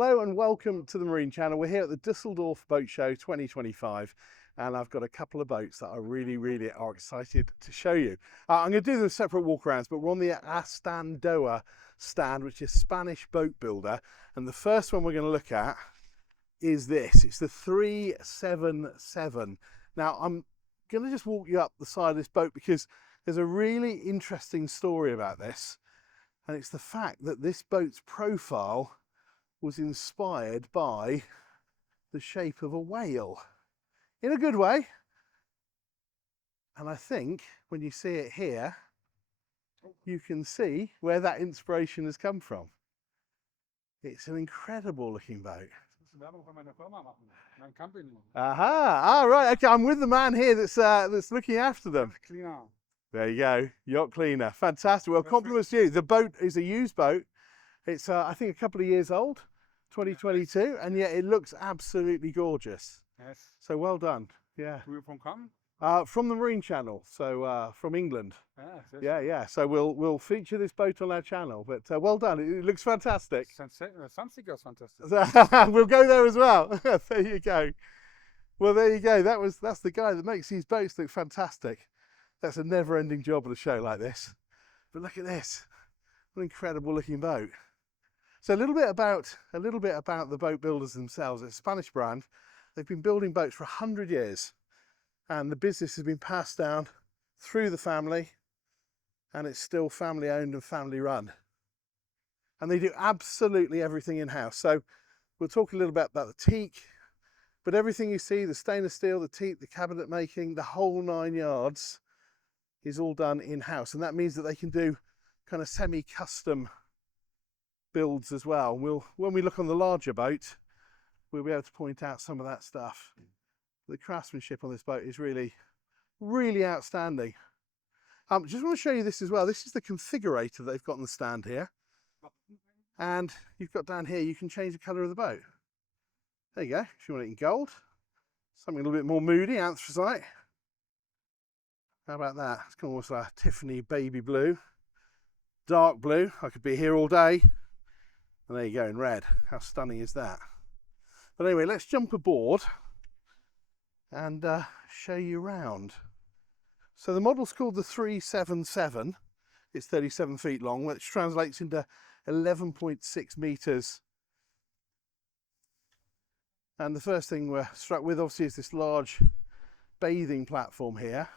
Hello and welcome to the Marine Channel. We're here at the Dusseldorf Boat Show 2025 and I've got a couple of boats that I really are excited to show you. I'm going to do them separate walkarounds, but we're on the Astondoa stand, which is Spanish boat builder, and the first one we're going to look at is this. It's the 377. Now I'm going to just walk you up the side of this boat because there's a really interesting story about this, and it's the fact that this boat's profile was inspired by the shape of a whale, in a good way. And I think when you see it here, you can see where that inspiration has come from. It's an incredible looking boat. Aha, right, okay, I'm with the man here that's looking after them. There you go, yacht cleaner, fantastic. Well, compliments to you. The boat is a used boat. It's, I think, a couple of years old, 2022, and yet it looks absolutely gorgeous. Yes. So well done. Yeah. Where you from come? From the Marine Channel, so from England. Yes. Yeah. So we'll feature this boat on our channel. But well done. It looks fantastic. Something is fantastic. We'll go there as well. There you go. Well, there you go. That's the guy that makes these boats look fantastic. That's a never-ending job at a show like this. But look at this. What an incredible looking boat. So a little bit about the boat builders themselves. It's a Spanish brand. They've been building boats for 100 years, and the business has been passed down through the family, and it's still family owned and family run. And they do absolutely everything in-house. So we'll talk a little bit about the teak, but everything you see, the stainless steel, the teak, the cabinet making, the whole 9 yards is all done in-house. And that means that they can do kind of semi-custom builds as well. When we look on the larger boat, we'll be able to point out some of that stuff. The craftsmanship on this boat is really outstanding. Just want to show you this as well. This is the configurator they've got on the stand here, and you've got down here, you can change the colour of the boat. There you go. If you want it in gold, something a little bit more moody, anthracite. How about that? It's almost like a Tiffany baby blue, dark blue. I could be here all day. And there you go, in red. How stunning is that? But anyway, let's jump aboard and show you around. So the model's called the 377. It's 37 feet long, which translates into 11.6 meters. And the first thing we're struck with, obviously, is this large bathing platform here.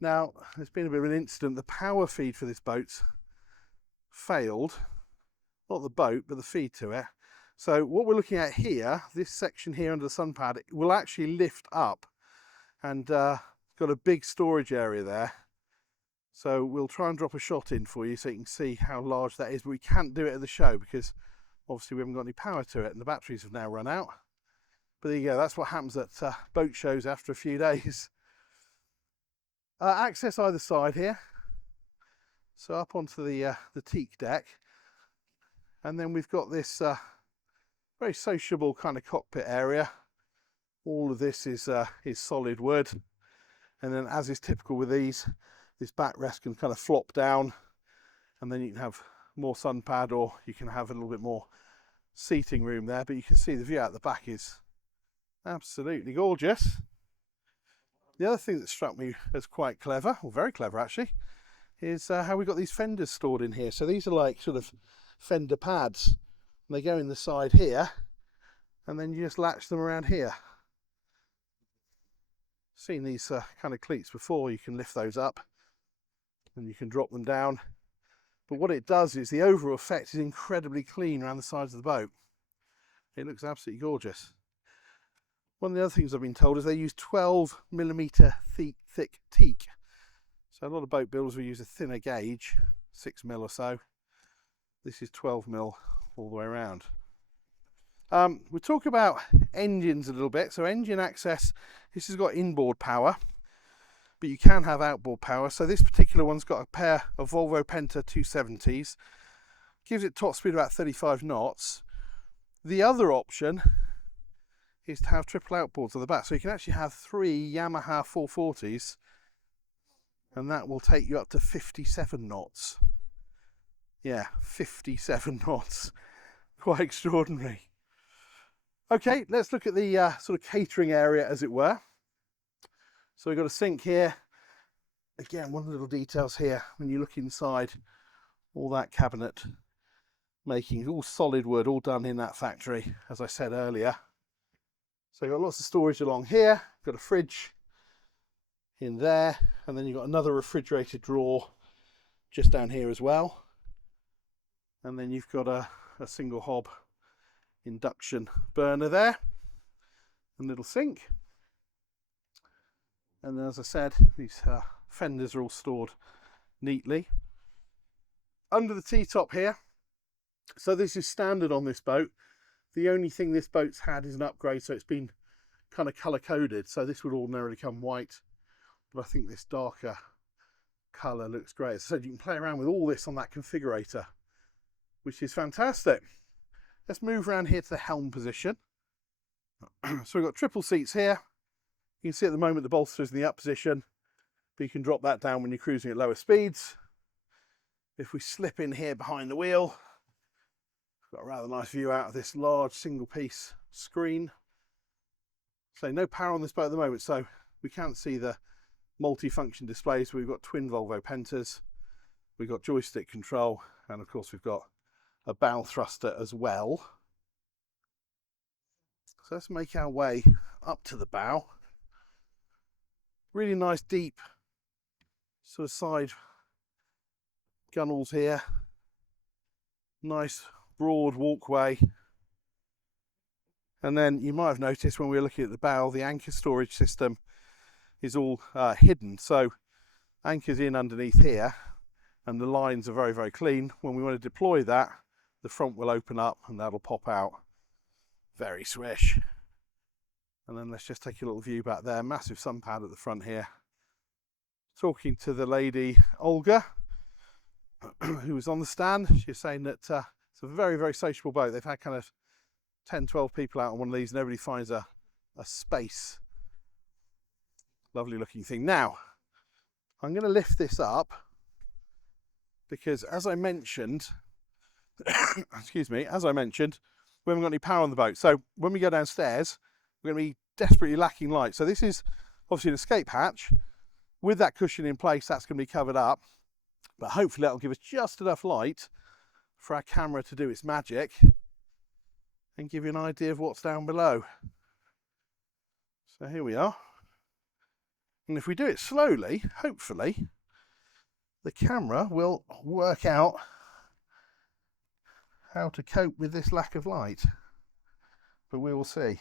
Now, there's been a bit of an incident. The power feed for this boat's failed. Not the boat, but the feed to it. So what we're looking at here, this section here under the sun pad, it will actually lift up, and got a big storage area there. So we'll try and drop a shot in for you so you can see how large that is, but we can't do it at the show because obviously we haven't got any power to it and the batteries have now run out. But there you go, that's what happens at boat shows after a few days. Access either side here. So up onto the teak deck. And then we've got this very sociable kind of cockpit area. All of this is solid wood. And then, as is typical with these, this backrest can kind of flop down, and then you can have more sun pad, or you can have a little bit more seating room there. But you can see the view out the back is absolutely gorgeous. The other thing that struck me as quite clever, or very clever actually, is how we got these fenders stored in here. So these are like sort of fender pads, and they go in the side here, and then you just latch them around here. Seen these kind of cleats before. You can lift those up and you can drop them down, but what it does is the overall effect is incredibly clean around the sides of the boat. It looks absolutely gorgeous. One of the other things I've been told is they use 12mm thick teak. So a lot of boat builders will use a thinner gauge, 6mm or so. This is 12mm all the way around. We'll talk about engines a little bit. So engine access, this has got inboard power, but you can have outboard power. So this particular one's got a pair of Volvo Penta 270s. Gives it top speed about 35 knots. The other option is to have triple outboards on the back. So you can actually have 3 Yamaha 440s, and that will take you up to 57 knots. Yeah, 57 knots. Quite extraordinary. Okay, let's look at the sort of catering area, as it were. So we've got a sink here. Again, one of the little details here, when you look inside, all that cabinet making, all solid wood, all done in that factory, as I said earlier. So you've got lots of storage along here. Got a fridge in there, and then you've got another refrigerated drawer just down here as well. And then you've got a single hob induction burner there, and little sink. And then, as I said, these fenders are all stored neatly. Under the T-top here, so this is standard on this boat. The only thing this boat's had is an upgrade, so it's been kind of colour coded. So this would ordinarily come white, but I think this darker colour looks great. As I said, you can play around with all this on that configurator, which is fantastic. Let's move around here to the helm position. So we've got triple seats here. You can see at the moment the bolster is in the up position, but you can drop that down when you're cruising at lower speeds. If we slip in here behind the wheel, we've got a rather nice view out of this large single piece screen. So no power on this boat at the moment, so we can't see the multi-function displays. We've got twin Volvo Pentas, we've got joystick control, and of course we've got a bow thruster as well. So let's make our way up to the bow. Really nice deep sort of side gunnels here. Nice broad walkway. And then you might have noticed when we were looking at the bow, the anchor storage system is all hidden. So anchor's in underneath here, and the lines are very, very clean. When we want to deploy that, the front will open up and that'll pop out. Very swish. And then let's just take a little view back there. Massive sun pad at the front here. Talking to the lady Olga, who was on the stand. She was saying that it's a very, very sociable boat. They've had kind of 10, 12 people out on one of these, and everybody finds a space. Lovely looking thing. Now, I'm going to lift this up because, as I mentioned, excuse me, as I mentioned, we haven't got any power on the boat. So when we go downstairs, we're going to be desperately lacking light. So this is obviously an escape hatch. With that cushion in place, that's going to be covered up. But hopefully that'll give us just enough light for our camera to do its magic and give you an idea of what's down below. So here we are. And if we do it slowly, hopefully, the camera will work out how to cope with this lack of light. But we will see.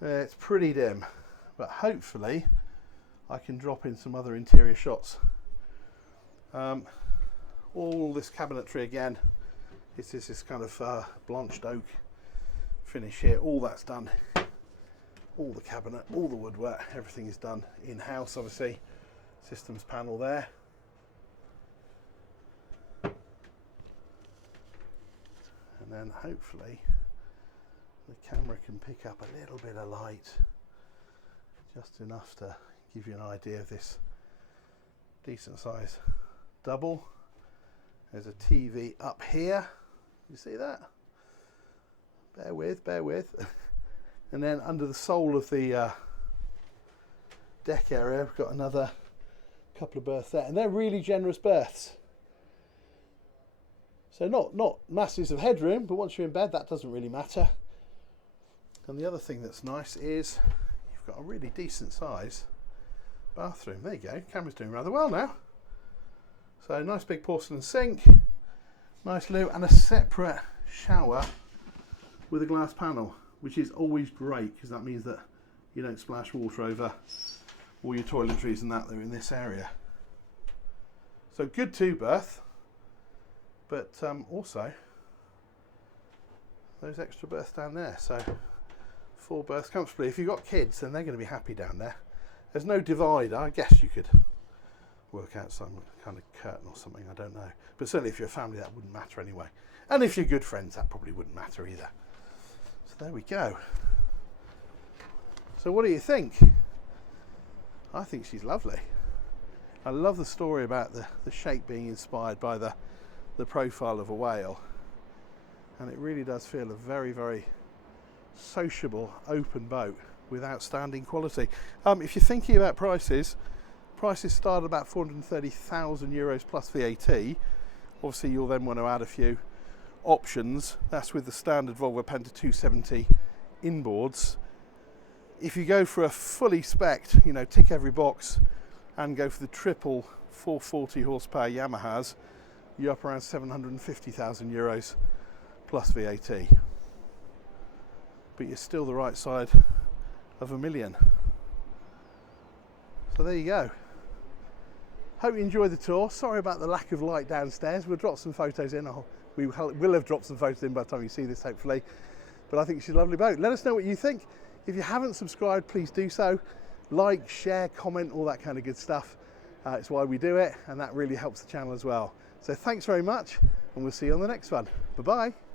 It's pretty dim, but hopefully I can drop in some other interior shots. All this cabinetry again, it's this kind of blanched oak finish here. All that's done. All the cabinet, all the woodwork, everything is done in-house, obviously. Systems panel there. And then hopefully the camera can pick up a little bit of light, just enough to give you an idea of this decent size double. There's a TV up here. You see that? Bear with, bear with. And then under the sole of the deck area, we've got another couple of berths there, and they're really generous berths. So not masses of headroom, but once you're in bed, that doesn't really matter. And the other thing that's nice is you've got a really decent size bathroom. There you go. Camera's doing rather well now. So nice big porcelain sink, nice loo, and a separate shower with a glass panel, which is always great because that means that you don't splash water over all your toiletries and that are in this area. So good two berth, but also those extra berths down there. So 4 berths comfortably. If you've got kids, then they're going to be happy down there. There's no divider. I guess you could work out some kind of curtain or something, I don't know. But certainly if you're a family, that wouldn't matter anyway. And if you're good friends, that probably wouldn't matter either. So there we go. So what do you think? I think she's lovely. I love the story about the shape being inspired by the profile of a whale. And it really does feel a very, very sociable, open boat with outstanding quality. If you're thinking about prices start at about 430,000 euros plus VAT. Obviously you'll then want to add a few options. That's with the standard Volvo Penta 270 inboards. If you go for a fully spec'd, you know, tick every box and go for the triple 440 horsepower Yamahas, you're up around 750,000 euros plus VAT. But you're still the right side of $1 million. So there you go. Hope you enjoyed the tour. Sorry about the lack of light downstairs. We'll drop some photos in. We will have dropped some photos in by the time you see this, hopefully. But I think it's a lovely boat. Let us know what you think. If you haven't subscribed, please do so. Like, share, comment, all that kind of good stuff. It's why we do it, and that really helps the channel as well. So thanks very much, and we'll see you on the next one. Bye-bye.